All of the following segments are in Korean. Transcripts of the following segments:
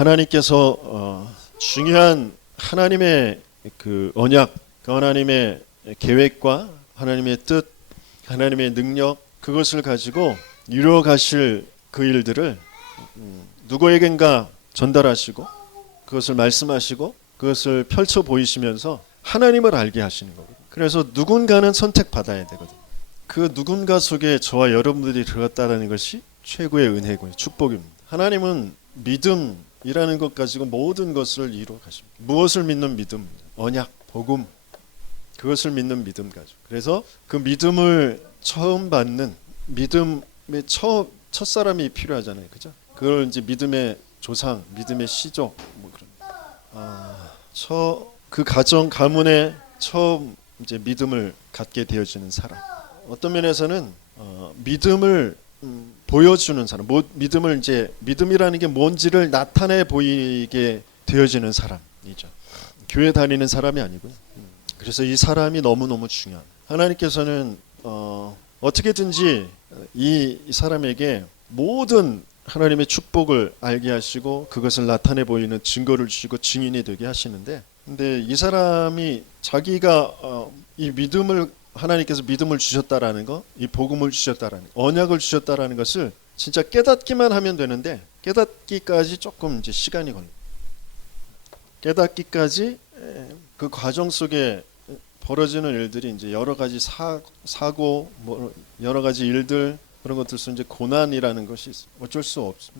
하나님께서 중요한 하나님의 그 언약, 그 하나님의 계획과 하나님의 뜻, 하나님의 능력, 그것을 가지고 이루어 가실 그 일들을 누구에겐가 전달하시고 그것을 말씀하시고 그것을 펼쳐 보이시면서 하나님을 알게 하시는 거거든요. 그래서 누군가는 선택받아야 되거든요. 그 누군가 속에 저와 여러분들이 들어갔다는 것이 최고의 은혜고요, 축복입니다. 하나님은 믿음이라는 것 가지고 모든 것을 이루어 가십니다. 무엇을 믿는 믿음? 언약, 복음, 그것을 믿는 믿음 가지고. 그래서 그 믿음을 처음 받는 믿음의 첫사람이 필요하잖아요, 그죠? 그걸 이제 믿음의 조상, 믿음의 시조, 뭐 그런. 그 가문에 처음 이제 믿음을 갖게 되어지는 사람. 어떤 면에서는 믿음을 보여주는 사람, 믿음을 이제 믿음이라는 게 뭔지를 나타내 보이게 되어지는 사람이죠. 교회 다니는 사람이 아니고요. 그래서 이 사람이 너무너무 중요한. 하나님께서는 어떻게든지 이 사람에게 모든 하나님의 축복을 알게 하시고 그것을 나타내 보이는 증거를 주시고 증인이 되게 하시는데, 근데 이 사람이 자기가 이 믿음을, 하나님께서 믿음을 주셨다라는 거, 이 복음을 주셨다라는 거, 언약을 주셨다라는 것을 진짜 깨닫기만 하면 되는데 깨닫기까지 조금 이제 시간이 걸려요. 깨닫기까지 그 과정 속에 벌어지는 일들이 이제 여러 가지 사고, 뭐 여러 가지 일들, 그런 것들 속에 이제 고난이라는 것이 어쩔 수 없어.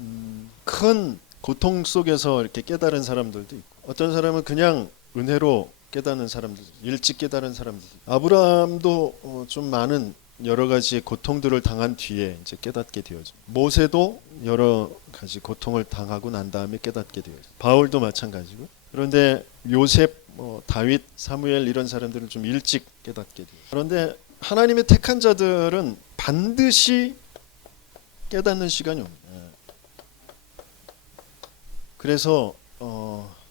큰 고통 속에서 이렇게 깨달은 사람들도 있고, 어떤 사람은 그냥 은혜로 깨닫는 사람들, 일찍 깨달은 사람들. 아브라함도 좀 많은 여러 가지 고통들을 당한 뒤에 이제 깨닫게 되어져. 모세도 여러 가지 고통을 당하고 난 다음에 깨닫게 되어져. 바울도 마찬가지고. 그런데 요셉, 다윗, 사무엘 이런 사람들은 좀 일찍 깨닫게 돼요. 그런데 하나님의 택한 자들은 반드시 깨닫는 시간이 옵니다. 그래서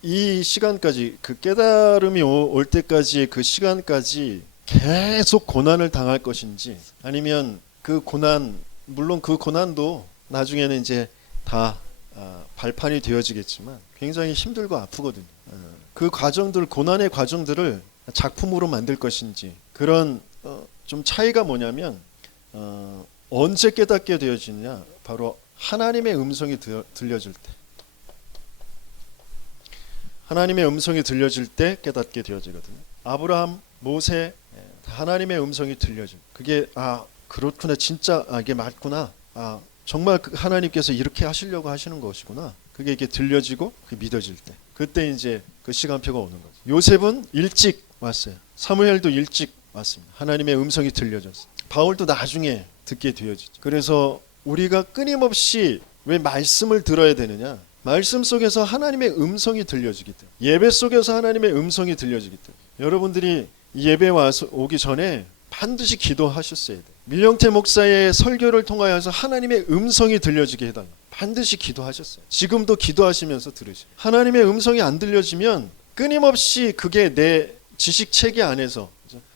이 시간까지, 그 깨달음이 올 때까지 그 시간까지 계속 고난을 당할 것인지, 아니면 그 고난, 물론 그 고난도 나중에는 이제 다 발판이 되어지겠지만 굉장히 힘들고 아프거든요. 그 과정들, 고난의 과정들을 작품으로 만들 것인지, 그런 좀 차이가 뭐냐면 언제 깨닫게 되어지느냐, 바로 하나님의 음성이 들려질 때, 하나님의 음성이 들려질 때 깨닫게 되어지거든요. 아브라함, 모세, 하나님의 음성이 들려질, 그게 그렇구나, 진짜 이게 맞구나, 정말 하나님께서 이렇게 하시려고 하시는 것이구나, 그게 이렇게 들려지고 그게 믿어질 때, 그때 이제 그 시간표가 오는 거죠. 요셉은 일찍 왔어요. 사무엘도 일찍 왔습니다. 하나님의 음성이 들려졌어요. 바울도 나중에 듣게 되어지죠. 그래서 우리가 끊임없이 왜 말씀을 들어야 되느냐? 말씀 속에서 하나님의 음성이 들려지기 때문에, 예배 속에서 하나님의 음성이 들려지기 때문에, 여러분들이 예배 와서 오기 전에 반드시 기도하셨어야 돼요. 밀령태 목사의 설교를 통하여서 하나님의 음성이 들려지게 해달라. 반드시 기도하셨어요. 지금도 기도하시면서 들으세요. 하나님의 음성이 안 들려지면 끊임없이 그게 내 지식 체계 안에서,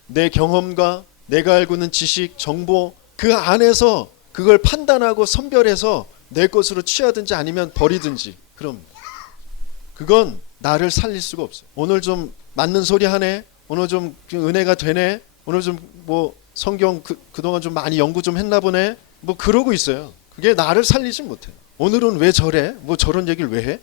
내 경험과 내가 알고 있는 지식, 정보, 그 안에서 그걸 판단하고 선별해서 내 것으로 취하든지 아니면 버리든지, 그럼 그건 나를 살릴 수가 없어요. 오늘 좀 맞는 소리 하네, 오늘 좀 은혜가 되네, 오늘 좀 뭐 성경 그동안 좀 많이 연구 좀 했나 보네, 뭐 그러고 있어요. 그게 나를 살리지 못해요. 오늘은 왜 저래? 뭐 저런 얘기를 왜 해?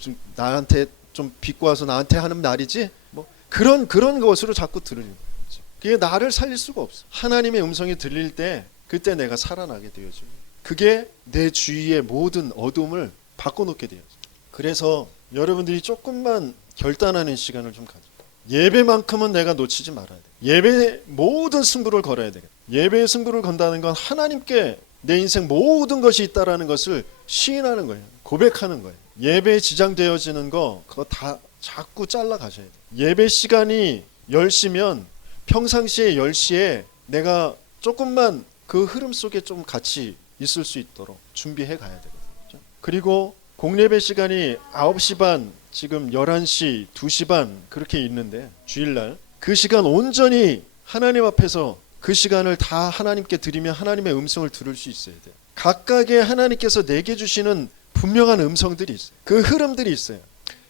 좀 나한테 좀 비꼬 와서 나한테 하는 말이지? 뭐 그런 것으로 자꾸 들으려고 하죠. 그게 나를 살릴 수가 없어. 하나님의 음성이 들릴 때 그때 내가 살아나게 되어져요. 그게 내 주위의 모든 어둠을 바꿔놓게 되어져요. 그래서 여러분들이 조금만 결단하는 시간을 좀 가져요. 예배만큼은 내가 놓치지 말아야 돼. 예배 모든 승부를 걸어야 돼. 예배의 승부를 건다는 건 하나님께 내 인생 모든 것이 있다라는 것을 시인하는 거예요. 고백하는 거예요. 예배에 지장되어지는 거, 그거 다 자꾸 잘라 가셔야 돼요. 예배 시간이 10시면 평상시에 10시에 내가 조금만 그 흐름 속에 좀 같이 있을 수 있도록 준비해 가야 되거든요. 그리고 공예배 시간이 9시 반, 지금 11시, 2시 반 그렇게 있는데, 주일날 그 시간 온전히 하나님 앞에서 그 시간을 다 하나님께 드리며 하나님의 음성을 들을 수 있어야 돼요. 각각의 하나님께서 내게 주시는 분명한 음성들이 있어요. 그 흐름들이 있어요.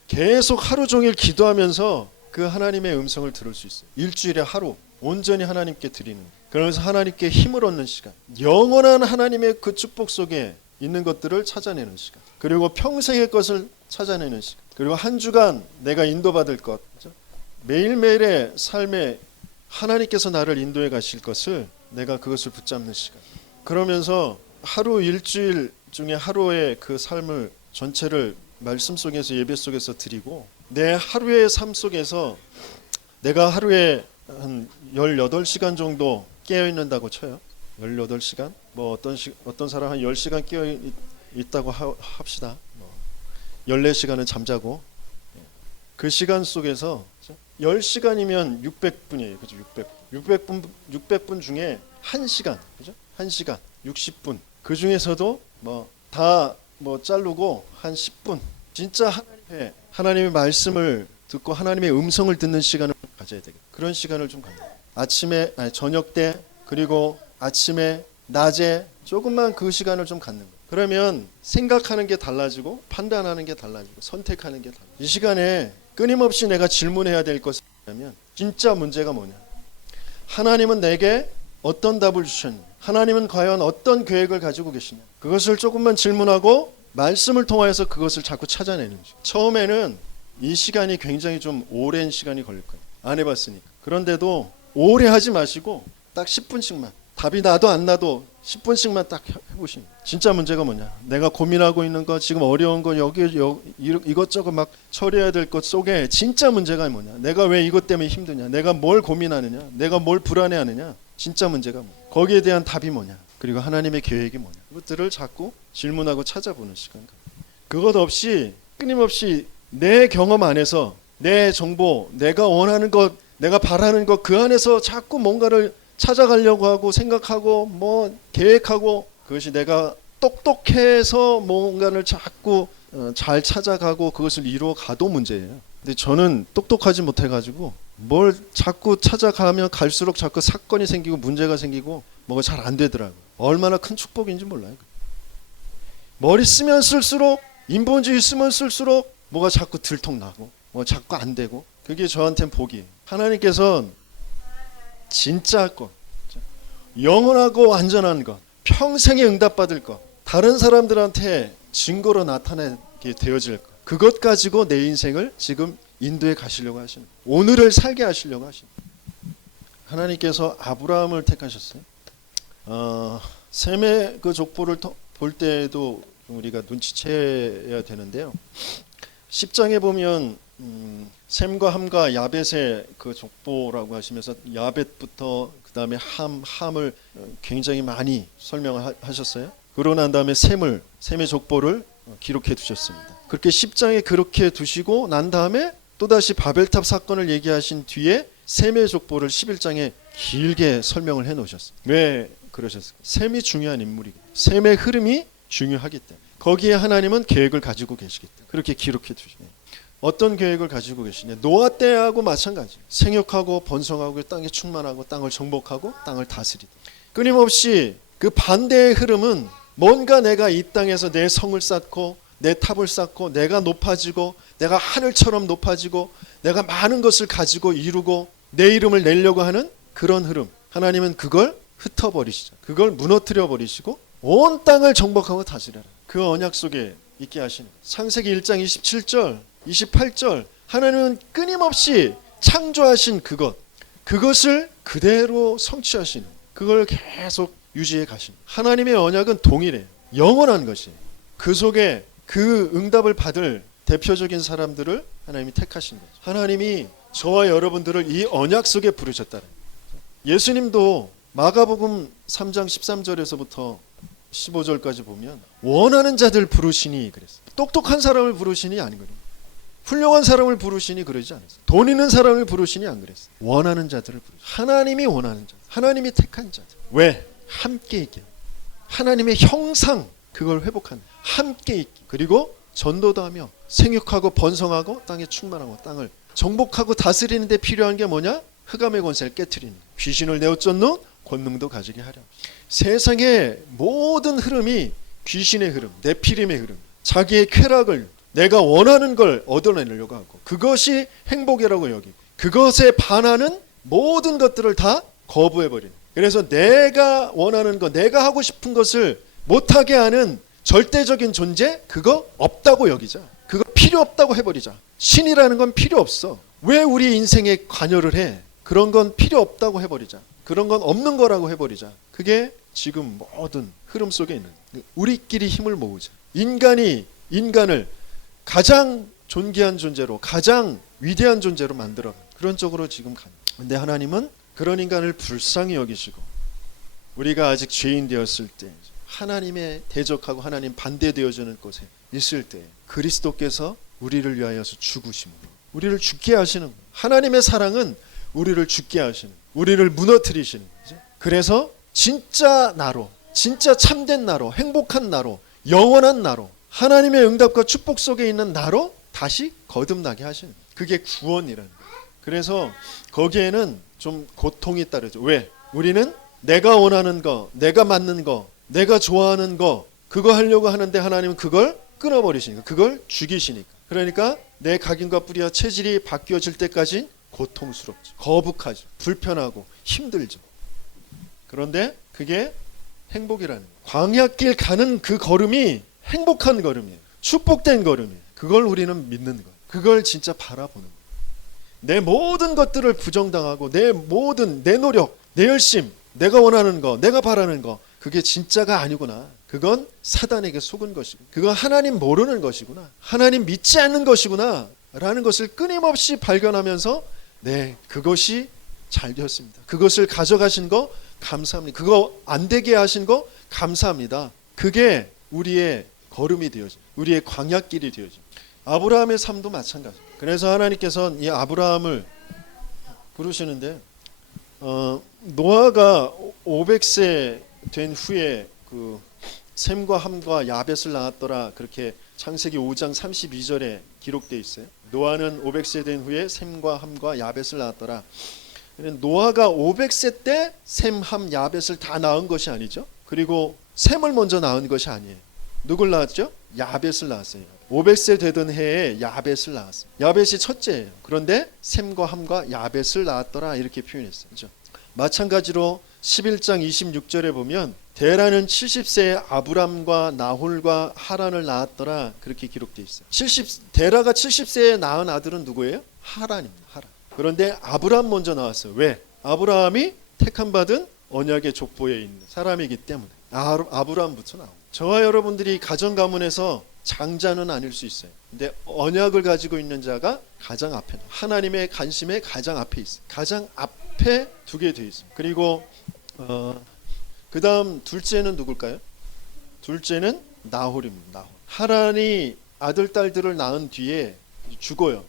계속 하루 종일 기도하면서 그 하나님의 음성을 들을 수 있어요. 일주일에 하루 온전히 하나님께 드리는, 그러면서 하나님께 힘을 얻는 시간, 영원한 하나님의 그 축복 속에 있는 것들을 찾아내는 시간, 그리고 평생의 것을 찾아내는 시간, 그리고 한 주간 내가 인도받을 것, 그렇죠? 매일매일의 삶에 하나님께서 나를 인도해 가실 것을 내가 그것을 붙잡는 시간. 그러면서 하루 일주일 중에 하루의 그 삶을 전체를 말씀 속에서 예배 속에서 드리고, 내 하루의 삶 속에서 내가 하루에 한 18시간 정도 깨어 있는다고 쳐요. 18시간? 뭐 어떤 사람 한 10시간 깨어 있다고 합시다. 14시간은 잠자고, 그 시간 속에서 10시간이면 600분이에요. 그죠? 600분 중에 1시간, 그죠? 1시간, 60분. 그 중에서도 다 자르고 한 10분. 진짜 하나님의 말씀을 듣고 하나님의 음성을 듣는 시간을 가져야 되겠다. 그런 시간을 좀 갖는 거예요. 저녁 때, 그리고 아침에, 낮에 조금만 그 시간을 좀 갖는 거예요. 그러면 생각하는 게 달라지고, 판단하는 게 달라지고, 선택하는 게 달라지고. 이 시간에 끊임없이 내가 질문해야 될 것은 뭐냐면, 진짜 문제가 뭐냐, 하나님은 내게 어떤 답을 주셨냐, 하나님은 과연 어떤 계획을 가지고 계시냐, 그것을 조금만 질문하고 말씀을 통하여서 그것을 자꾸 찾아내는 거죠. 처음에는 이 시간이 굉장히 좀 오랜 시간이 걸릴 거예요. 안 해봤으니까. 그런데도 오래 하지 마시고 딱 10분씩만, 답이 나도 안 나도 10분씩만 딱 해보시면, 진짜 문제가 뭐냐, 내가 고민하고 있는 거, 지금 어려운 거, 이것저것 막 처리해야 될 것 속에 진짜 문제가 뭐냐, 내가 왜 이것 때문에 힘드냐, 내가 뭘 고민하느냐, 내가 뭘 불안해하느냐, 진짜 문제가 뭐냐, 거기에 대한 답이 뭐냐, 그리고 하나님의 계획이 뭐냐, 그것들을 자꾸 질문하고 찾아보는 시간. 그것 없이 끊임없이 내 경험 안에서, 내 정보, 내가 원하는 것, 내가 바라는 것, 그 안에서 자꾸 뭔가를 찾아가려고 하고, 생각하고 계획하고, 그것이 내가 똑똑해서 뭔가를 자꾸 잘 찾아가고 그것을 이루어가도 문제예요. 근데 저는 똑똑하지 못해가지고 뭘 자꾸 찾아가면 갈수록 자꾸 사건이 생기고 문제가 생기고 뭐가 잘 안 되더라고요. 얼마나 큰 축복인지 몰라요. 머리 쓰면 쓸수록, 인본주의 쓰면 쓸수록 뭐가 자꾸 들통나고 자꾸 안 되고, 그게 저한테는 복이에요. 하나님께서는 진짜 것, 영원하고 완전한 것, 평생에 응답받을 것, 다른 사람들한테 증거로 나타나게 되어질 것, 그것 가지고 내 인생을 지금 인도해 가시려고 하시는, 오늘을 살게 하시려고 하시는. 하나님께서 아브라함을 택하셨어요. 셈의 그 족보를 볼 때에도 우리가 눈치채야 되는데요. 10장에 보면 셈과 함과 야벳의 그 족보라고 하시면서 야벳부터 그 다음에 함을 굉장히 많이 설명을 하셨어요. 그러고 난 다음에 셈의 족보를 기록해 두셨습니다. 그렇게 10장에 그렇게 두시고 난 다음에 또다시 바벨탑 사건을 얘기하신 뒤에 셈의 족보를 11장에 길게 설명을 해 놓으셨어요. 왜 그러셨을까요? 셈이 중요한 인물이고, 셈의 흐름이 중요하기 때문에 거기에 하나님은 계획을 가지고 계시기 때문에 그렇게 기록해 두시네요. 어떤 계획을 가지고 계시냐, 노아 때하고 마찬가지. 생육하고 번성하고 땅에 충만하고 땅을 정복하고 땅을 다스리다. 끊임없이 그 반대의 흐름은 뭔가 내가 이 땅에서 내 성을 쌓고 내 탑을 쌓고 내가 높아지고 내가 하늘처럼 높아지고 내가 많은 것을 가지고 이루고 내 이름을 내려고 하는 그런 흐름. 하나님은 그걸 흩어버리시죠. 그걸 무너뜨려 버리시고 온 땅을 정복하고 다스려라. 그 언약 속에 있게 하시는 거예요. 창세기 1장 27절 28절 하나님은 끊임없이 창조하신 그것을 그대로 성취하시는, 그걸 계속 유지해 가시는 하나님의 언약은 동일해요. 영원한 것이에요. 그 속에 그 응답을 받을 대표적인 사람들을 하나님이 택하신 거죠. 하나님이 저와 여러분들을 이 언약 속에 부르셨다는 거예요. 예수님도 마가복음 3장 13절에서부터 15절까지 보면 원하는 자들 부르시니 그랬어요. 똑똑한 사람을 부르시니 아니거든요. 훌륭한 사람을 부르시니 그러지 않았어요. 돈 있는 사람을 부르시니 안 그랬어요. 원하는 자들을 부르시니, 하나님이 원하는 자, 하나님이 택한 자들. 왜? 함께 있게, 하나님의 형상 그걸 회복하는, 함께 있게, 그리고 전도도 하며 생육하고 번성하고 땅에 충만하고 땅을 정복하고 다스리는 데 필요한 게 뭐냐? 흑암의 권세를 깨트리는, 귀신을 내어쫓는 권능도 가지게 하려. 세상의 모든 흐름이 귀신의 흐름, 네피림의 흐름, 자기의 쾌락을, 내가 원하는 걸 얻어내려고 하고, 그것이 행복이라고 여기고, 그것에 반하는 모든 것들을 다 거부해버리는. 그래서 내가 원하는 것, 내가 하고 싶은 것을 못하게 하는 절대적인 존재, 그거 없다고 여기자. 그거 필요 없다고 해버리자. 신이라는 건 필요 없어. 왜 우리 인생에 관여를 해? 그런 건 필요 없다고 해버리자. 그런 건 없는 거라고 해버리자. 그게 지금 모든 흐름 속에 있는, 우리끼리 힘을 모으자. 인간이 인간을 가장 존귀한 존재로, 가장 위대한 존재로 만들어 그런 쪽으로 지금 가는. 근데 하나님은 그런 인간을 불쌍히 여기시고, 우리가 아직 죄인 되었을 때, 하나님의 대적하고 하나님 반대되어지는 곳에 있을 때 그리스도께서 우리를 위하여서 죽으심으로 우리를 죽게 하시는 거예요. 하나님의 사랑은 우리를 죽게 하시는, 우리를 무너뜨리시는 거죠. 그래서 진짜 나로, 진짜 참된 나로, 행복한 나로, 영원한 나로, 하나님의 응답과 축복 속에 있는 나로 다시 거듭나게 하시는 거예요. 그게 구원이라는 거예요. 그래서 거기에는 좀 고통이 따르죠. 왜? 우리는 내가 원하는 거, 내가 맞는 거, 내가 좋아하는 거, 그거 하려고 하는데 하나님은 그걸 끊어버리시니까, 그걸 죽이시니까. 그러니까 내 각인과 뿌리와 체질이 바뀌어질 때까지 고통스럽죠. 거북하죠. 불편하고 힘들죠. 그런데 그게 행복이라는 거예요. 광야길 가는 그 걸음이 행복한 걸음이에요. 축복된 걸음이에요. 그걸 우리는 믿는 거예요. 그걸 진짜 바라보는 거예요. 내 모든 것들을 부정당하고 내 모든 내 노력, 내 열심, 내가 원하는 거, 내가 바라는 거, 그게 진짜가 아니구나. 그건 사단에게 속은 것이고, 그건 하나님 모르는 것이구나, 하나님 믿지 않는 것이구나 라는 것을 끊임없이 발견하면서, 네, 그것이 잘 되었습니다. 그것을 가져가신 거 감사합니다. 그거 안 되게 하신 거 감사합니다. 그게 우리의 걸음이 되어져, 우리의 광야길이 되어져. 아브라함의 삶도 마찬가지. 그래서 하나님께서는 이 아브라함을 부르시는데, 노아가 500세 된 후에 그 셈과 함과 야벳을 낳았더라, 그렇게 창세기 5장 32절에 기록되어 있어요. 노아는 500세 된 후에 셈과 함과 야벳을 낳았더라. 노아가 500세 때 셈, 함, 야벳을 다 낳은 것이 아니죠. 그리고 셈을 먼저 낳은 것이 아니에요. 누굴 낳았죠? 야벳을 낳았어요. 500세 되던 해에 야벳을 낳았어요. 야벳이 첫째예요. 그런데 셈과 함과 야벳을 낳았더라, 이렇게 표현했어요. 그렇죠? 마찬가지로 11장 26절에 보면 데라는 70세에 아브람과 나홀과 하란을 낳았더라, 그렇게 기록되어 있어요. 데라가 70세에 낳은 아들은 누구예요? 하란입니다. 하란. 그런데 아브람 먼저 나왔어요. 왜? 아브라함이 택함받은 언약의 족보에 있는 사람이기 때문에 아브람부터 나옵니다. 저와 여러분들이 가정 가문에서 장자는 아닐 수 있어요. 근데 언약을 가지고 있는 자가 가장 앞에, 하나님의 관심에 가장 앞에 있어요. 가장 앞에 두게 돼 있어요. 그리고 그 다음 둘째는 누굴까요? 둘째는 나홀입니다. 나홀. 하란이 아들 딸들을 낳은 뒤에 죽어요.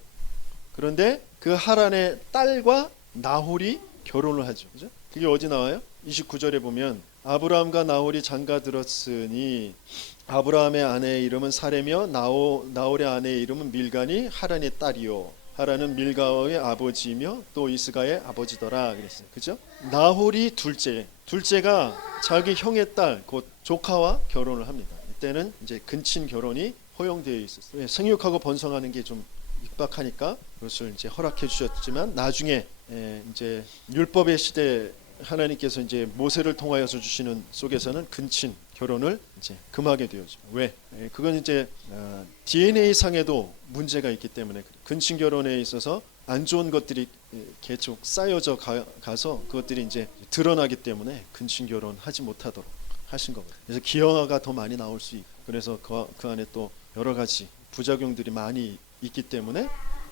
그런데 그 하란의 딸과 나홀이 결혼을 하죠. 그죠? 그게 어디 나와요? 29절에 보면 아브라함과 나홀이 장가들었으니 아브라함의 아내의 이름은 사레며 나홀의 아내의 이름은 밀가니 하란의 딸이요, 하란은 밀가의 아버지이며 또 이스가의 아버지더라 그랬어요. 그죠? 나홀이 둘째가 자기 형의 딸 곧 조카와 결혼을 합니다. 이때는 이제 근친 결혼이 허용되어 있었어요. 생육하고 번성하는 게 좀 입박하니까 그것을 이제 허락해 주셨지만, 나중에 이제 율법의 시대 하나님께서 이제 모세를 통하여서 주시는 속에서는 근친 결혼을 이제 금하게 되었죠. 왜? 그건 이제 DNA 상에도 문제가 있기 때문에 근친 결혼에 있어서 안 좋은 것들이 계속 쌓여져 가서 그것들이 이제 드러나기 때문에 근친 결혼하지 못하도록 하신 겁니다. 그래서 기형아가 더 많이 나올 수 있고, 그래서 그 안에 또 여러 가지 부작용들이 많이 있기 때문에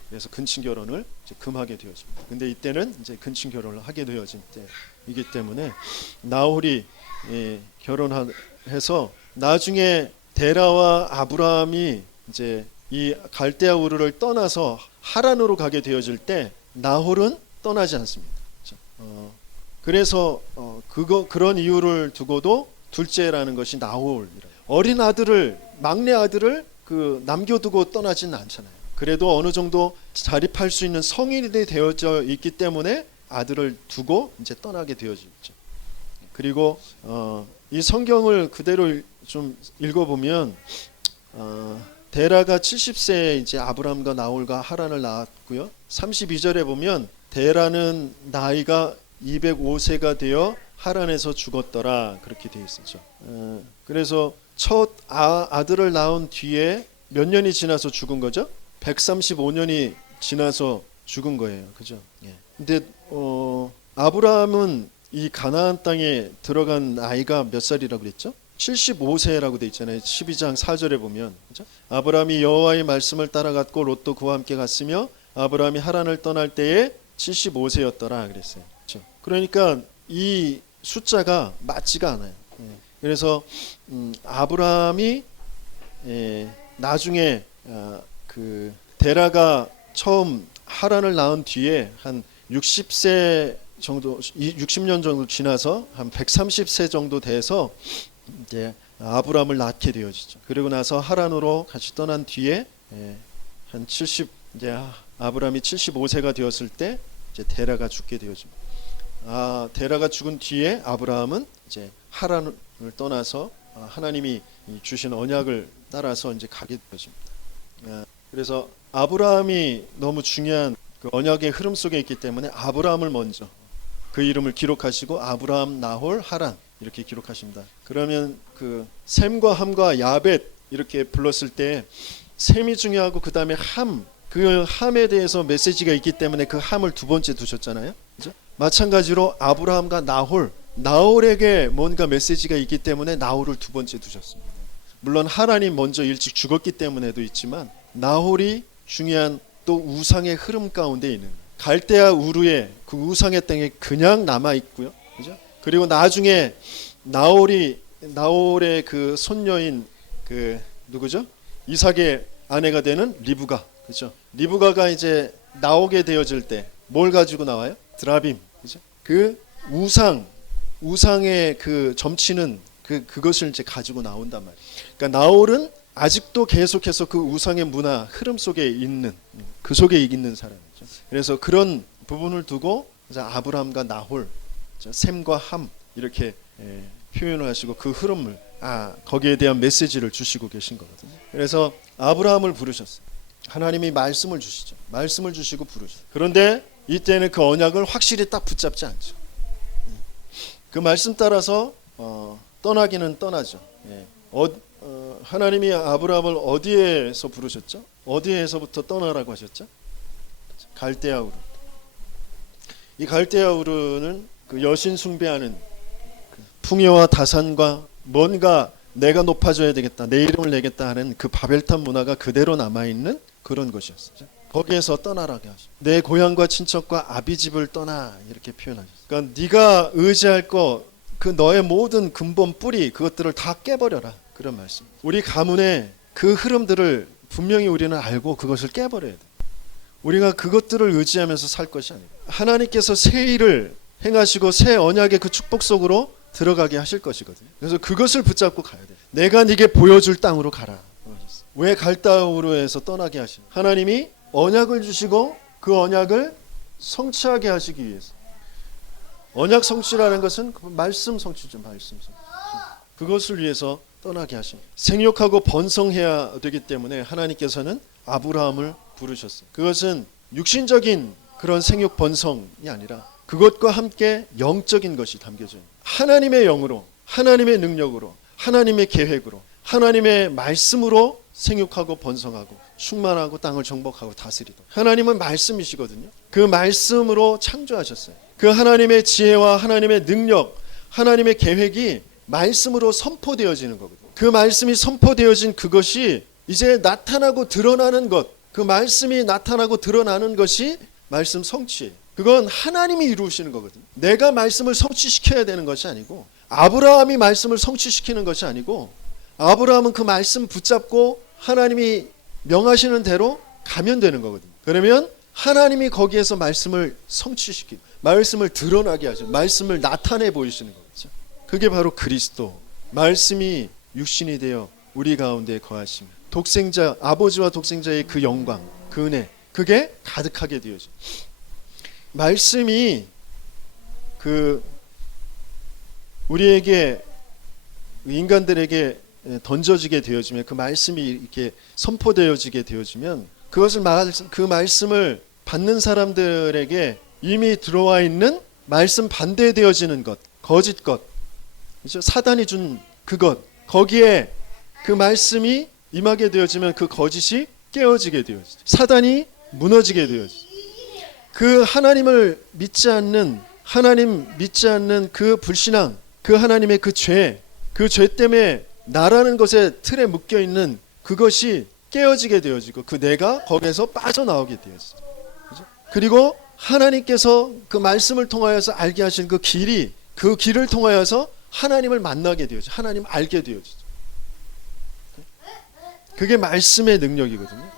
그래서 근친 결혼을 이제 금하게 되어집니다. 근데 이때는 이제 근친 결혼을 하게 되어진 때이기 때문에 나홀이 결혼해서 나중에 데라와 아브라함이 이제 이 갈대아 우르를 떠나서 하란으로 가게 되어질 때 나홀은 떠나지 않습니다. 그래서 그런 이유를 두고도 둘째라는 것이 나홀이라. 어린 아들을, 막내 아들을 남겨두고 떠나지는 않잖아요. 그래도 어느 정도 자립할 수 있는 성인이 되어져 있기 때문에 아들을 두고 이제 떠나게 되어지죠. 그리고 이 성경을 그대로 좀 읽어보면 데라가 70세에 이제 아브람과 나홀과 하란을 낳았고요. 32절에 보면 데라는 나이가 205세가 되어 하란에서 죽었더라 그렇게 되어 있었죠. 그래서 첫 아들을 낳은 뒤에 몇 년이 지나서 죽은 거죠? 135년이 지나서 죽은 거예요. 그죠? 예. 근데 아브라함은 이 가나안 땅에 들어간 나이가 몇 살이라고 그랬죠? 75세라고 돼 있잖아요. 12장 4절에 보면. 그죠? 아브라함이 여호와의 말씀을 따라갔고 롯도 그와 함께 갔으며 아브라함이 하란을 떠날 때에 75세였더라 그랬어요. 그죠? 그러니까 이 숫자가 맞지가 않아요. 그래서 아브라함이 나중에 그 데라가 처음 하란을 낳은 뒤에 한 60세 정도 60년 정도 지나서 한 130세 정도 돼서 이제 아브라함을 낳게 되어지죠. 그리고 나서 하란으로 같이 떠난 뒤에 한 70 이제 아브라함이 75세가 되었을 때 이제 데라가 죽게 되어집니다. 데라가 죽은 뒤에 아브라함은 이제 하란을 떠나서 하나님이 주신 언약을 따라서 이제 가게 되어집니다. 그래서 아브라함이 너무 중요한 그 언약의 흐름 속에 있기 때문에 아브라함을 먼저 그 이름을 기록하시고 아브라함, 나홀, 하란 이렇게 기록하십니다. 그러면 그 셈과 함과 야벳 이렇게 불렀을 때 셈이 중요하고 그 다음에 함, 그 함에 대해서 메시지가 있기 때문에 그 함을 두 번째 두셨잖아요. 그죠? 마찬가지로 아브라함과 나홀에게 뭔가 메시지가 있기 때문에 나홀을 두 번째 두셨습니다. 물론 하란이 먼저 일찍 죽었기 때문에도 있지만 나홀이 중요한 또 우상의 흐름 가운데 있는 갈대아 우르의 그 우상의 땅에 그냥 남아 있고요. 그죠? 그리고 나중에 나홀의 그 손녀인 그 누구죠? 이삭의 아내가 되는 리브가. 그죠? 리브가가 이제 나오게 되어질 때 뭘 가지고 나와요? 드라빔. 그죠? 그 우상의 그 점치는 그것을 이제 가지고 나온단 말이에요. 그러니까 나홀은 아직도 계속해서 그 우상의 문화 흐름 속에 있는 그 속에 있는 사람이죠. 그래서 그런 부분을 두고 아브라함과 나홀, 셈과 함 이렇게 표현을 하시고 그 흐름을 거기에 대한 메시지를 주시고 계신 거거든요. 그래서 아브라함을 부르셨어요. 하나님이 말씀을 주시죠. 말씀을 주시고 부르셨어요. 그런데 이때는 그 언약을 확실히 딱 붙잡지 않죠. 그 말씀 따라서 떠나기는 떠나죠. 하나님이 아브라함을 어디에서 부르셨죠? 어디에서부터 떠나라고 하셨죠? 갈대아 우르. 이 갈대아 우르는 그 여신 숭배하는 그 풍요와 다산과 뭔가 내가 높아져야 되겠다, 내 이름을 내겠다 하는 그 바벨탑 문화가 그대로 남아있는 그런 것이었어요. 거기에서 떠나라고 하죠. 내 고향과 친척과 아비집을 떠나 이렇게 표현하셨어요. 그러니까 네가 의지할 거, 그 너의 모든 근본 뿌리 그것들을 다 깨버려라. 그런 말씀. 우리 가문의 그 흐름들을 분명히 우리는 알고 그것을 깨버려야 돼. 우리가 그것들을 의지하면서 살 것이 아니고 하나님께서 새 일을 행하시고 새 언약의 그 축복 속으로 들어가게 하실 것이거든요. 그래서 그것을 붙잡고 가야 돼. 내가 네게 보여줄 땅으로 가라. 왜 갈다우르에서 떠나게 하시는? 하나님이 언약을 주시고 그 언약을 성취하게 하시기 위해서. 언약 성취라는 것은 말씀 성취죠. 말씀 성취. 그것을 위해서 떠나게 하십니다. 생육하고 번성해야 되기 때문에 하나님께서는 아브라함을 부르셨어요. 그것은 육신적인 그런 생육 번성이 아니라 그것과 함께 영적인 것이 담겨져 있는 하나님의 영으로, 하나님의 능력으로, 하나님의 계획으로, 하나님의 말씀으로 생육하고 번성하고 충만하고 땅을 정복하고 다스리도록. 하나님은 말씀이시거든요. 그 말씀으로 창조하셨어요. 그 하나님의 지혜와 하나님의 능력, 하나님의 계획이 말씀으로 선포되어지는 거거든요. 그 말씀이 선포되어진 그것이 이제 나타나고 드러나는 것, 그 말씀이 나타나고 드러나는 것이 말씀 성취예요. 그건 하나님이 이루시는 거거든요. 내가 말씀을 성취시켜야 되는 것이 아니고, 아브라함이 말씀을 성취시키는 것이 아니고, 아브라함은 그 말씀 붙잡고 하나님이 명하시는 대로 가면 되는 거거든요. 그러면 하나님이 거기에서 말씀을 성취시키고 말씀을 드러나게 하죠. 말씀을 나타내 보이시는 거죠. 그게 바로 그리스도. 말씀이 육신이 되어 우리 가운데 거하시며 독생자, 아버지와 독생자의 그 영광, 그 은혜, 그게 가득하게 되어져. 말씀이 그 우리에게, 인간들에게 던져지게 되어지면, 그 말씀이 이렇게 선포되어지게 되어지면, 그 말씀을 받는 사람들에게 이미 들어와 있는 말씀 반대되어지는 것, 거짓 것, 그렇죠? 사단이 준 그것, 거기에 그 말씀이 임하게 되어지면 그 거짓이 깨어지게 되어지죠. 사단이 무너지게 되어지죠. 그 하나님을 믿지 않는, 하나님 믿지 않는 그 불신앙, 그 하나님의 그 죄 때문에 나라는 것에 틀에 묶여 있는 그것이 깨어지게 되어지고, 그 내가 거기에서 빠져나오게 되어지죠. 그렇죠? 그리고 하나님께서 그 말씀을 통하여서 알게 하신 그 길을 통하여서 하나님을 만나게 되어지죠. 하나님 알게 되어지죠. 그게 말씀의 능력이거든요.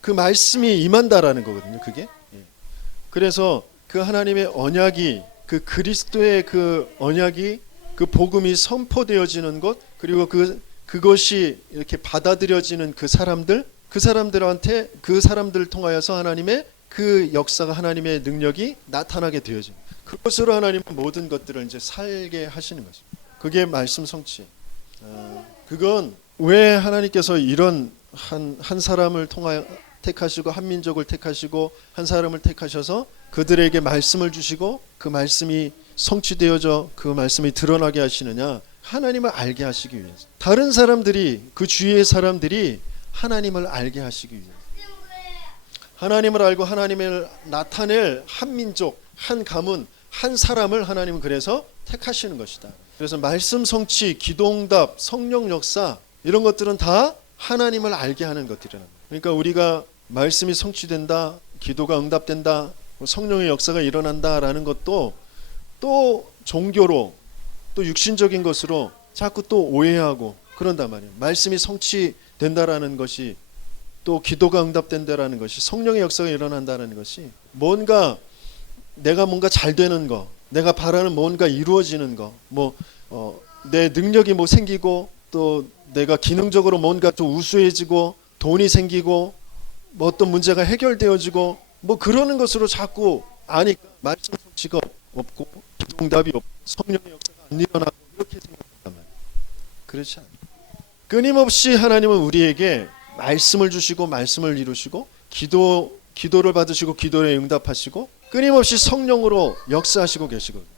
그 말씀이 임한다라는 거거든요. 그게. 그래서 그 하나님의 언약이, 그 그리스도의 그 언약이, 그 복음이 선포되어지는 것, 그리고 그것이 이렇게 받아들여지는 그 사람들한테, 그 사람들을 통하여서 하나님의 그 역사가, 하나님의 능력이 나타나게 되어집니다. 그것으로 하나님은 모든 것들을 이제 살게 하시는 것입니다. 그게 말씀 성취. 그건 왜 하나님께서 이런 한 사람을 통하여 택하시고, 한 민족을 택하시고, 한 사람을 택하셔서 그들에게 말씀을 주시고, 그 말씀이 성취되어져 그 말씀이 드러나게 하시느냐? 하나님을 알게 하시기 위해서. 다른 사람들이, 그 주위의 사람들이 하나님을 알게 하시기 위해서. 하나님을 알고 하나님을 나타낼 한 민족, 한 가문, 한 사람을 하나님은 그래서 택하시는 것이다. 그래서 말씀 성취, 기도응답, 성령 역사, 이런 것들은 다 하나님을 알게 하는 것들이라는 거예요. 그러니까 우리가 말씀이 성취된다, 기도가 응답된다, 성령의 역사가 일어난다라는 것도 또 종교로, 또 육신적인 것으로 자꾸 또 오해하고 그런단 말이에요. 말씀이 성취된다라는 것이, 또 기도가 응답된다라는 것이, 성령의 역사가 일어난다는 것이, 내가 뭔가 잘 되는 거, 내가 바라는 뭔가 이루어지는 거, 내 능력이 생기고, 또 내가 기능적으로 뭔가 좀 우수해지고, 돈이 생기고, 어떤 문제가 해결되어지고, 그러는 것으로 자꾸 아니까 말씀 성취가 없고, 기도응답이 없고, 성령의 역사가 안 일어나고, 이렇게 생각한단 말이에요. 그렇지 않아요. 끊임없이 하나님은 우리에게 말씀을 주시고, 말씀을 이루시고, 기도를 받으시고, 기도에 응답하시고, 끊임없이 성령으로 역사하시고 계시거든요.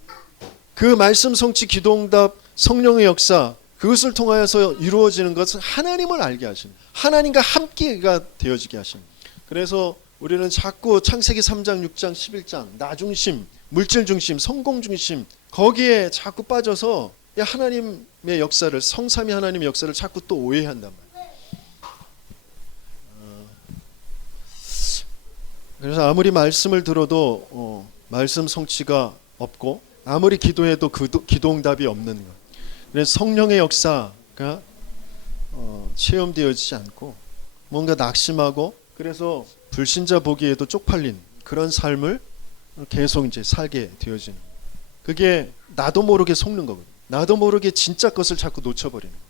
그 말씀 성취, 기도응답, 성령의 역사, 그것을 통하여서 이루어지는 것은 하나님을 알게 하시는, 하나님과 함께가 되어지게 하시는. 그래서 우리는 자꾸 창세기 3장, 6장, 11장 나 중심, 물질 중심, 성공 중심, 거기에 자꾸 빠져서 하나님의 역사를, 성삼위 하나님의 역사를 자꾸 또 오해한단 말이에요. 그래서 아무리 말씀을 들어도 말씀 성취가 없고, 아무리 기도해도 기도응답이 없는 것. 그래서 성령의 역사가 체험되어지지 않고, 뭔가 낙심하고, 그래서 불신자 보기에도 쪽팔린 그런 삶을 계속 이제 살게 되어지는, 그게 나도 모르게 속는 거거든요. 나도 모르게 진짜 것을 자꾸 놓쳐버리는 거예요.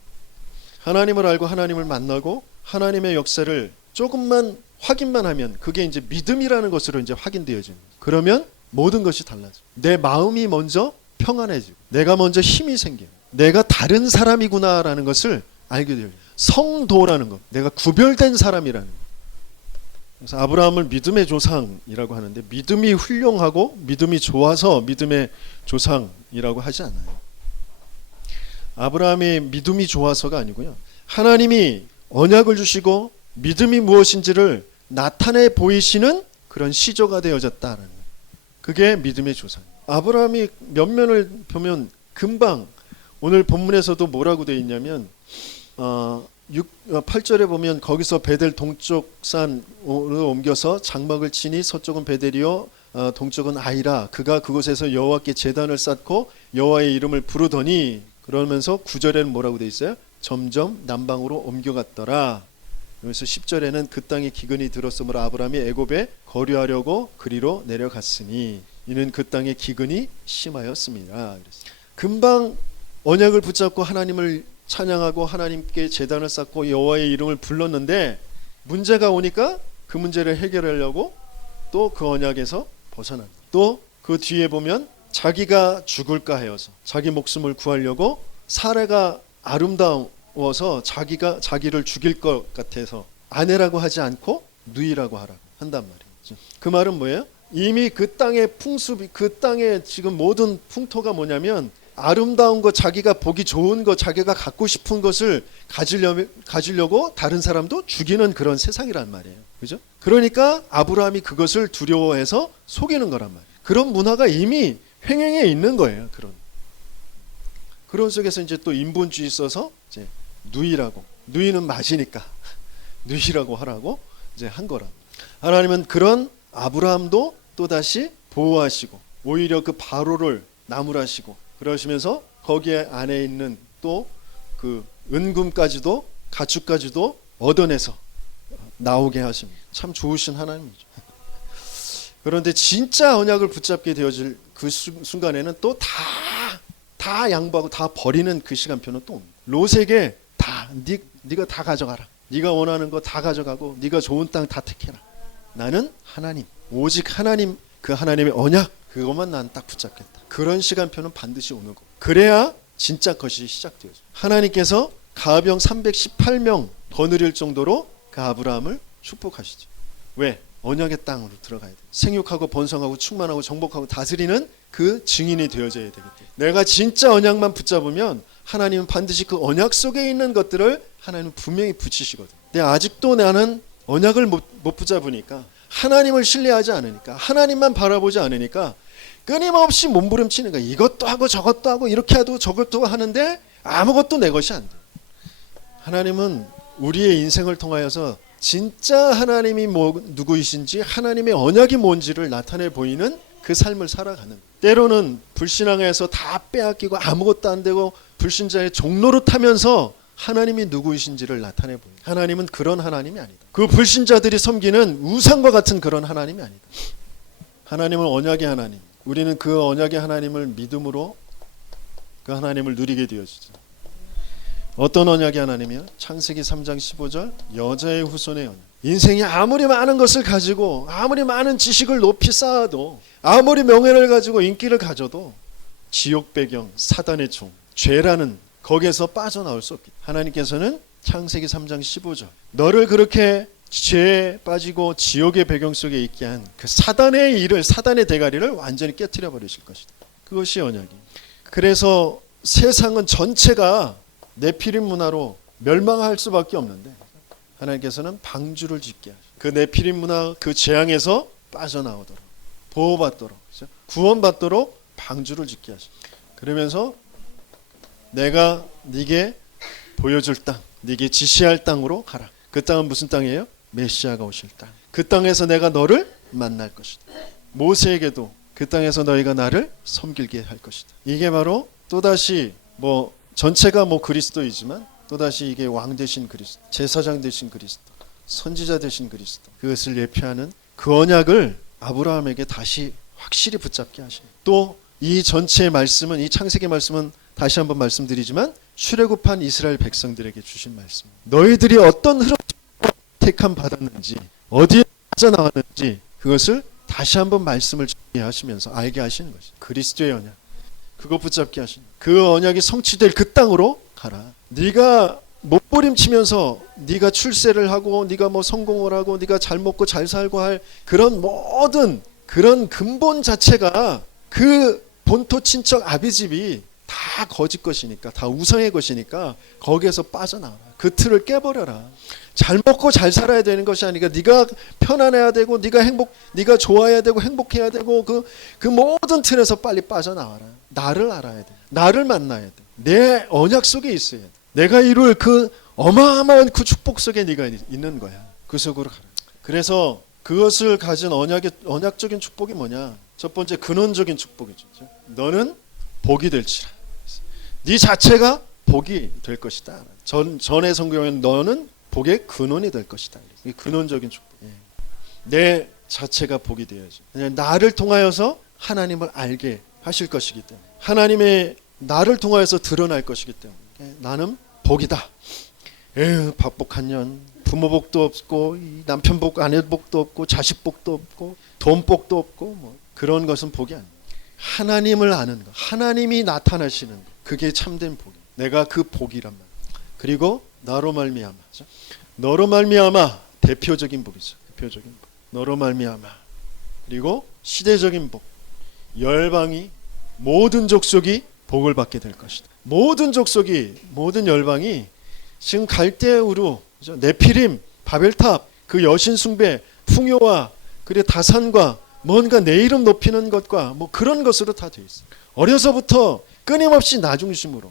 하나님을 알고 하나님을 만나고 하나님의 역사를 조금만 확인만 하면, 그게 이제 믿음이라는 것으로 이제 확인되어지는 거예요. 그러면 모든 것이 달라져. 내 마음이 먼저 평안해지고, 내가 먼저 힘이 생겨요. 내가 다른 사람이구나라는 것을 알게 돼요. 성도라는 것, 내가 구별된 사람이라는 것. 그래서 아브라함을 믿음의 조상이라고 하는데, 믿음이 훌륭하고 믿음이 좋아서 믿음의 조상이라고 하지 않아요. 아브라함이 믿음이 좋아서가 아니고요, 하나님이 언약을 주시고 믿음이 무엇인지를 나타내 보이시는 그런 시조가 되어졌다는 거예요. 그게 믿음의 조상. 아브라함이 면면을 보면 금방, 오늘 본문에서도 뭐라고 되어 있냐면 8절에 보면, 거기서 베델 동쪽 산으로 옮겨서 장막을 치니 서쪽은 베델이요 동쪽은 아이라, 그가 그곳에서 여호와께 제단을 쌓고 여호와의 이름을 부르더니, 그러면서 9절에는 뭐라고 되어 있어요? 점점 남방으로 옮겨갔더라. 그래서 10절에는 그 땅에 기근이 들었으므로 아브라함이 애굽에 거류하려고 그리로 내려갔으니 이는 그 땅에 기근이 심하였습니다. 금방 언약을 붙잡고 하나님을 찬양하고 하나님께 제단을 쌓고 여호와의 이름을 불렀는데, 문제가 오니까 그 문제를 해결하려고 또 그 언약에서 벗어난, 또 그 뒤에 보면 자기가 죽을까 하여서 자기 목숨을 구하려고 사례가 아름다운 두려워서 자기를 죽일 것 같아서 아내라고 하지 않고 누이라고 하라고 한단 말이에요. 그 말은 뭐예요? 이미 그 땅의 풍습이, 그 땅의 지금 모든 풍토가 뭐냐면 아름다운 것, 자기가 보기 좋은 것, 자기가 갖고 싶은 것을 가지려고 다른 사람도 죽이는 그런 세상이란 말이에요. 그죠? 그러니까 아브라함이 그것을 두려워해서 속이는 거란 말이에요. 그런 문화가 이미 횡행해 있는 거예요. 그런 속에서 이제 또 인본주의 써서 이제 누이는 맞으니까 누이라고 하라고 이제 한 거라. 하나님은 그런 아브라함도 또다시 보호하시고 오히려 그 바로를 나무라시고 그러시면서 거기에 안에 있는 또 그 은금까지도 가축까지도 얻어내서 나오게 하십니다. 참 좋으신 하나님이죠. 그런데 진짜 언약을 붙잡게 되어질 그 순간에는 또 다 양보하고 다 버리는 그 시간표는 또 옵니다. 롯에게 다 네가 다 가져가라. 네가 원하는 거 다 가져가고 네가 좋은 땅 다 택해라. 나는 하나님, 오직 하나님, 그 하나님의 언약 그것만 난 딱 붙잡겠다. 그런 시간표는 반드시 오는 거. 그래야 진짜 것이 시작되어져. 하나님께서 가병 318명 거느릴 정도로 그 아브라함을 축복하시죠. 왜? 언약의 땅으로 들어가야 돼. 생육하고 번성하고 충만하고 정복하고 다스리는 그 증인이 되어져야 되기 때문에 내가 진짜 언약만 붙잡으면 하나님은 반드시 그 언약 속에 있는 것들을 하나님은 분명히 붙이시거든. 근데 아직도 나는 언약을 못 붙잡으니까 하나님을 신뢰하지 않으니까 하나님만 바라보지 않으니까 끊임없이 몸부림치는 거야. 이것도 하고 저것도 하고 이렇게 하고 저것도 하는데 아무것도 내 것이 안 돼. 하나님은 우리의 인생을 통하여서 진짜 하나님이 누구이신지 하나님의 언약이 뭔지를 나타내 보이는 그 삶을 살아가는, 때로는 불신앙에서 다 빼앗기고 아무것도 안 되고 불신자의 종로로 타면서 하나님이 누구이신지를 나타내 보이는, 하나님은 그런 하나님이 아니다. 그 불신자들이 섬기는 우상과 같은 그런 하나님이 아니다. 하나님은 언약의 하나님, 우리는 그 언약의 하나님을 믿음으로 그 하나님을 누리게 되어지죠. 어떤 언약의 하나님이요? 창세기 3장 15절 여자의 후손의 언약. 인생이 아무리 많은 것을 가지고 아무리 많은 지식을 높이 쌓아도 아무리 명예를 가지고 인기를 가져도 지옥 배경, 사단의 종, 죄라는 거기에서 빠져나올 수 없기. 하나님께서는 창세기 3장 15절 너를 그렇게 죄에 빠지고 지옥의 배경 속에 있게 한 그 사단의 일을, 사단의 대가리를 완전히 깨트려 버리실 것이다. 그것이 언약이. 그래서 세상은 전체가 네피림 문화로 멸망할 수밖에 없는데 하나님께서는 방주를 짓게 하시고 그 네피림 문화 그 재앙에서 빠져나오도록 보호받도록 구원받도록 방주를 짓게 하시고 그러면서 내가 네게 보여줄 땅, 네게 지시할 땅으로 가라. 그 땅은 무슨 땅이에요? 메시아가 오실 땅. 그 땅에서 내가 너를 만날 것이다. 모세에게도 그 땅에서 너희가 나를 섬기게 할 것이다. 이게 바로 또다시 전체가 그리스도이지만 또다시 이게 왕 되신 그리스도, 제사장 되신 그리스도, 선지자 되신 그리스도, 그것을 예표하는 그 언약을 아브라함에게 다시 확실히 붙잡게 하십니다. 또 이 전체의 말씀은, 이 창세기 말씀은 다시 한번 말씀드리지만 출애굽한 이스라엘 백성들에게 주신 말씀. 너희들이 어떤 흐름을 택함 받았는지, 어디에 빠져나왔는지 그것을 다시 한번 말씀을 하시면서 알게 하시는 것이 그리스도의 언약. 그거 붙잡게 하시는, 그 언약이 성취될 그 땅으로 가라. 네가 못부림치면서 네가 출세를 하고 네가 성공을 하고 네가 잘 먹고 잘 살고 할 그런 모든 그런 근본 자체가 그 본토 친척 아비집이 다 거짓 것이니까, 다 우상의 것이니까 거기에서 빠져나와라. 그 틀을 깨버려라. 잘 먹고 잘 살아야 되는 것이 아니라 네가 편안해야 되고 네가 좋아야 되고 행복해야 되고 그 모든 틀에서 빨리 빠져나와라. 나를 알아야 돼. 나를 만나야 돼. 내 언약 속에 있어야 돼. 내가 이룰 그 어마어마한 그 축복 속에 네가 있는 거야. 그 속으로 가라. 그래서 그것을 가진 언약적인 축복이 뭐냐? 첫 번째 근원적인 축복이죠. 너는 복이 될지라. 네 자체가 복이 될 것이다. 전의 성경에는 너는 복의 근원이 될 것이다. 이 근원적인 축복. 내 자체가 복이 되어야지. 나를 통하여서 하나님을 알게 하실 것이기 때문에, 하나님의 나를 통하여서 드러날 것이기 때문에 나는 복이다. 박복한 년, 부모 복도 없고 남편 복, 아내 복도 없고 자식 복도 없고 돈 복도 없고 그런 것은 복이 아니에요. 하나님을 아는 것, 하나님이 나타나시는 것, 그게 참된 복이에요. 내가 그 복이란 말이에요. 그리고 나로 말미암아. 너로 말미암아 대표적인 복이죠. 대표적인 복. 너로 말미암아. 그리고 시대적인 복. 열방이 모든 족속이 복을 받게 될 것이다. 모든 족속이 모든 열방이 지금 갈대우루, 네피림, 바벨탑, 그 여신 숭배, 풍요와 그리고 다산과 뭔가 내 이름 높이는 것과 뭐 그런 것으로 다 돼 있어. 어려서부터 끊임없이 나 중심으로.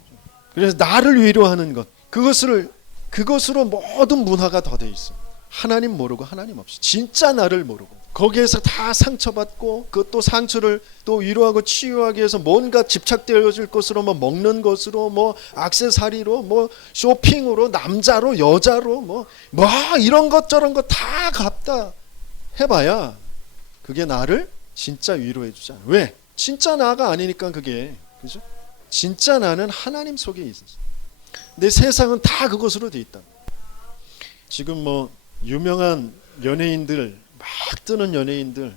그래서 나를 위로하는 것. 그것으로 모든 문화가 더 돼 있어. 하나님 모르고 하나님 없이 진짜 나를 모르고 거기에서 다 상처받고 그 또 상처를 또 위로하고 치유하기 위해서 뭔가 집착되어질 것으로 뭐 먹는 것으로 뭐 액세서리로 뭐 쇼핑으로 남자로 여자로 뭐 이런 것 저런 거 다 갖다 해봐야 그게 나를 진짜 위로해 주지 않아. 왜? 진짜 나가 아니니까 그게. 그죠? 진짜 나는 하나님 속에 있었어. 근데 세상은 다 그것으로 돼 있다. 지금 뭐 유명한 연예인들 막 뜨는 연예인들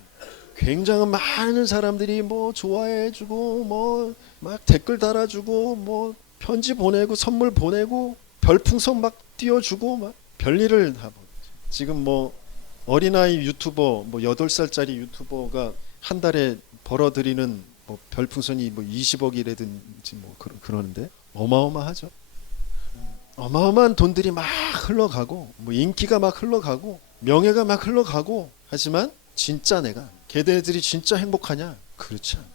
굉장히 많은 사람들이 뭐 좋아해주고 뭐 막 댓글 달아주고 뭐 편지 보내고 선물 보내고 별풍선 막 띄워주고 막 별일을 하고 지금 뭐 어린아이 유튜버 뭐 8살짜리 유튜버가 한 달에 벌어들이는 뭐 별풍선이 뭐 20억이라든지 뭐 그러는데 어마어마하죠. 어마어마한 돈들이 막 흘러가고 뭐 인기가 막 흘러가고 명예가 막 흘러가고 하지만 진짜 내가 걔네들이 진짜 행복하냐? 그렇지 않아.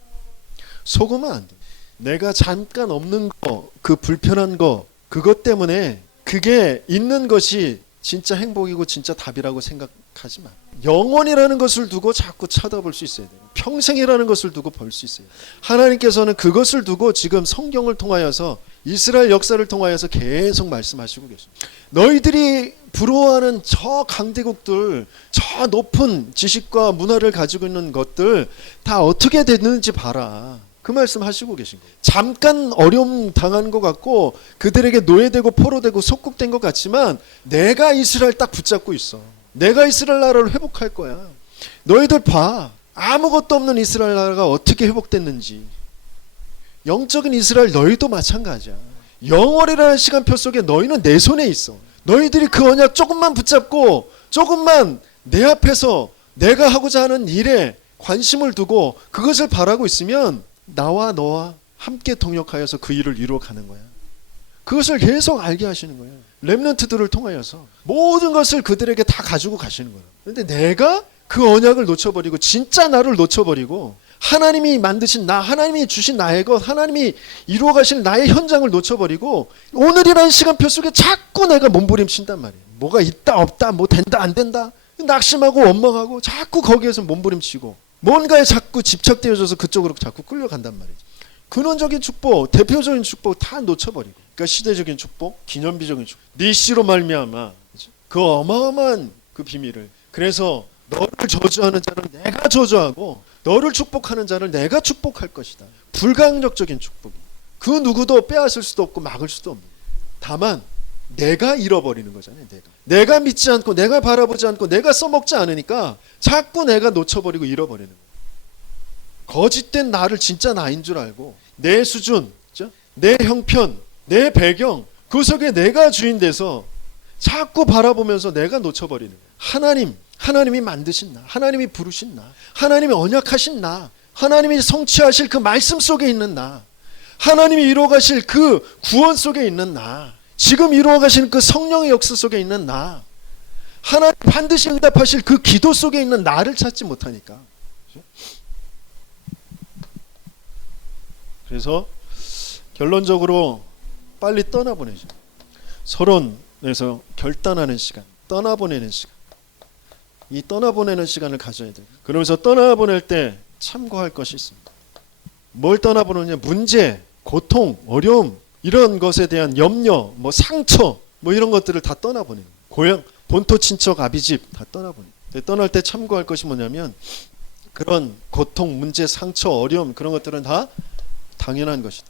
속으면 안 돼. 내가 잠깐 없는 거, 그 불편한 거 그것 때문에 그게 있는 것이 진짜 행복이고 진짜 답이라고 생각하지 마. 영원이라는 것을 두고 자꾸 쳐다볼 수 있어야 돼요. 평생이라는 것을 두고 볼 수 있어요. 하나님께서는 그것을 두고 지금 성경을 통하여서 이스라엘 역사를 통하여서 계속 말씀하시고 계십니다. 너희들이 부러워하는 저 강대국들, 저 높은 지식과 문화를 가지고 있는 것들 다 어떻게 됐는지 봐라. 그 말씀 하시고 계신 거예요. 잠깐 어려움 당한 것 같고 그들에게 노예되고 포로되고 속국된 것 같지만 내가 이스라엘 딱 붙잡고 있어. 내가 이스라엘 나라를 회복할 거야. 너희들 봐. 아무것도 없는 이스라엘 나라가 어떻게 회복됐는지. 영적인 이스라엘 너희도 마찬가지야. 영월이라는 시간표 속에 너희는 내 손에 있어. 너희들이 그 언약 조금만 붙잡고 조금만 내 앞에서 내가 하고자 하는 일에 관심을 두고 그것을 바라고 있으면 나와 너와 함께 동역하여서 그 일을 이루어가는 거야. 그것을 계속 알게 하시는 거예요. 렘넌트들을 통하여서 모든 것을 그들에게 다 가지고 가시는 거예요. 그런데 내가 그 언약을 놓쳐버리고 진짜 나를 놓쳐버리고 하나님이 만드신 나, 하나님이 주신 나의 것, 하나님이 이루어 가실 나의 현장을 놓쳐버리고 오늘이라는 시간표 속에 자꾸 내가 몸부림친단 말이에요. 뭐가 있다 없다 뭐 된다 안 된다 낙심하고 원망하고 자꾸 거기에서 몸부림치고 뭔가에 자꾸 집착되어져서 그쪽으로 자꾸 끌려간단 말이죠. 근원적인 축복, 대표적인 축복 다 놓쳐버리고 그러니까 시대적인 축복, 기념비적인 축복 니시로 말미암아 그 어마어마한 그 비밀을 그래서 너를 저주하는 자는 내가 저주하고 너를 축복하는 자를 내가 축복할 것이다. 불강력적인 축복이 그 누구도 빼앗을 수도 없고 막을 수도 없는 다만 내가 잃어버리는 거잖아요. 내가 믿지 않고 내가 바라보지 않고 내가 써먹지 않으니까 자꾸 내가 놓쳐버리고 잃어버리는 거예요. 거짓된 나를 진짜 나인 줄 알고 내 수준, 내 형편, 내 배경 그 속에 내가 주인 돼서 자꾸 바라보면서 내가 놓쳐버리는 거예요. 하나님이 만드신 나, 하나님이 부르신 나, 하나님이 언약하신 나, 하나님이 성취하실 그 말씀 속에 있는 나, 하나님이 이루어가실 그 구원 속에 있는 나, 지금 이루어가시는 그 성령의 역사 속에 있는 나, 하나님 반드시 응답하실 그 기도 속에 있는 나를 찾지 못하니까. 그래서 결론적으로 빨리 떠나보내죠. 서론에서 결단하는 시간, 떠나보내는 시간. 이 떠나보내는 시간을 가져야 돼요. 그러면서 떠나보낼 때 참고할 것이 있습니다. 뭘 떠나보내냐? 문제, 고통, 어려움 이런 것에 대한 염려, 뭐 상처 뭐 이런 것들을 다 떠나보내는 거예요. 고향, 본토, 친척, 아비집 다 떠나보내는 거예요. 떠날 때 참고할 것이 뭐냐면 그런 고통, 문제, 상처, 어려움 그런 것들은 다 당연한 것이다.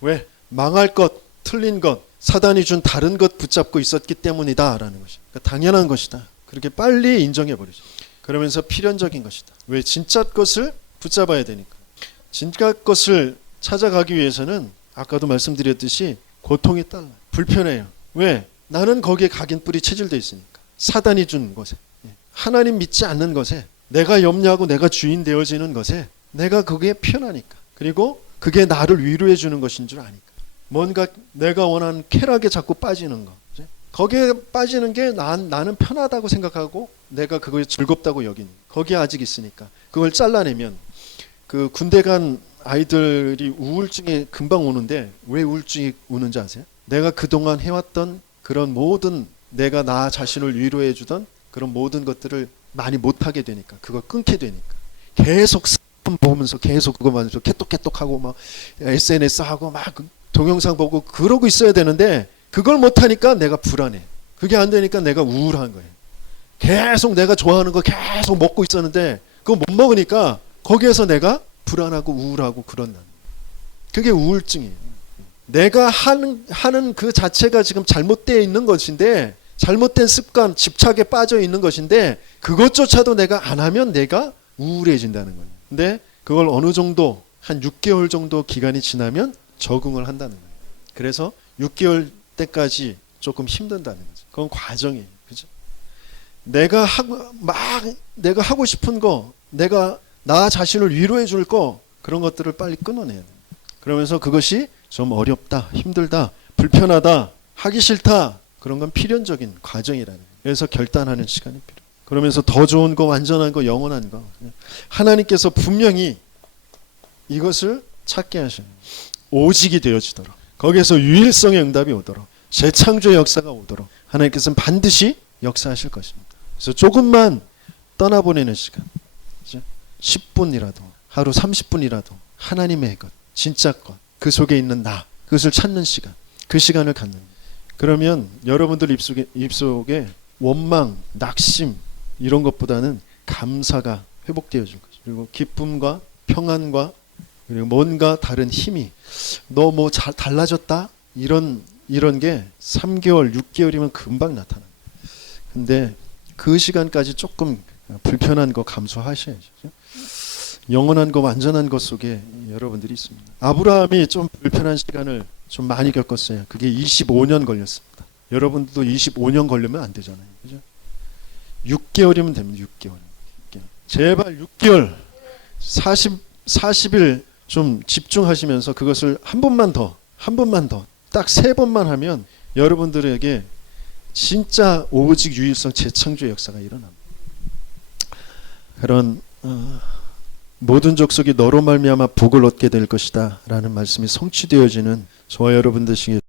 왜? 망할 것, 틀린 것, 사단이 준 다른 것 붙잡고 있었기 때문이다 라는 것이 그러니까 당연한 것이다. 그렇게 빨리 인정해버리죠. 그러면서 필연적인 것이다. 왜? 진짜 것을 붙잡아야 되니까. 진짜 것을 찾아가기 위해서는 아까도 말씀드렸듯이 고통이 달라요. 불편해요. 왜? 나는 거기에 각인뿔이 체질되어 있으니까. 사단이 준 것에, 하나님 믿지 않는 것에, 내가 염려하고 내가 주인 되어지는 것에 내가 그게 편하니까. 그리고 그게 나를 위로해 주는 것인 줄 아니까. 뭔가 내가 원하는 쾌락에 자꾸 빠지는 거, 거기에 빠지는 게 나는 편하다고 생각하고 내가 그거에 즐겁다고 여기는, 거기에 아직 있으니까 그걸 잘라내면, 그 군대 간 아이들이 우울증이 금방 오는데 왜 우울증이 오는지 아세요? 내가 그동안 해왔던 그런 모든, 내가 나 자신을 위로해 주던 그런 모든 것들을 많이 못하게 되니까, 그거 끊게 되니까. 계속 스폰 보면서 계속 그거 보면서 깨똑깨똑하고 막 SNS 하고 막 동영상 보고 그러고 있어야 되는데, 그걸 못하니까 내가 불안해. 그게 안 되니까 내가 우울한 거예요. 계속 내가 좋아하는 거 계속 먹고 있었는데 그거 못 먹으니까 거기에서 내가 불안하고 우울하고 그런, 그게 우울증이에요. 내가 하는 그 자체가 지금 잘못되어 있는 것인데, 잘못된 습관, 집착에 빠져 있는 것인데, 그것조차도 내가 안 하면 내가 우울해진다는 거예요. 근데 그걸 어느 정도, 한 6개월 정도 기간이 지나면 적응을 한다는 거예요. 그래서 6개월 때까지 조금 힘든다는 거죠. 그건 과정이에요. 그죠? 내가 하고 싶은 거, 내가 나 자신을 위로해 줄 거, 그런 것들을 빨리 끊어내야 돼요. 그러면서 그것이 좀 어렵다, 힘들다, 불편하다, 하기 싫다, 그런 건 필연적인 과정이라는 거예요. 그래서 결단하는 시간이 필요해요. 그러면서 더 좋은 거, 완전한 거, 영원한 거, 하나님께서 분명히 이것을 찾게 하셔요. 오직이 되어지도록, 거기에서 유일성의 응답이 오도록, 재창조의 역사가 오도록 하나님께서는 반드시 역사하실 것입니다. 그래서 조금만 떠나보내는 시간, 10분이라도, 하루 30분이라도 하나님의 것, 진짜 것, 그 속에 있는 나, 그것을 찾는 시간, 그 시간을 갖는 거예요. 그러면 여러분들 입속에 원망, 낙심 이런 것보다는 감사가 회복되어질 것이죠. 그리고 기쁨과 평안과, 그리고 뭔가 다른 힘이, 너 뭐 잘 달라졌다? 이런 게 3개월, 6개월이면 금방 나타나요. 근데 그 시간까지 조금 불편한 거 감수하셔야죠. 영원한 거, 완전한 것 속에 여러분들이 있습니다. 아브라함이 좀 불편한 시간을 좀 많이 겪었어요. 그게 25년 걸렸습니다. 여러분들도 25년 걸리면 안 되잖아요. 그죠? 6개월이면 됩니다. 6개월. 제발 6개월, 40일 좀 집중하시면서 그것을 한 번만 더, 딱 3번만 하면 여러분들에게 진짜 오직 유일성 재창조의 역사가 일어납니다. 그런 모든 족속이 너로 말미암아 복을 얻게 될 것이다 라는 말씀이 성취되어지는 저와 여러분 되시길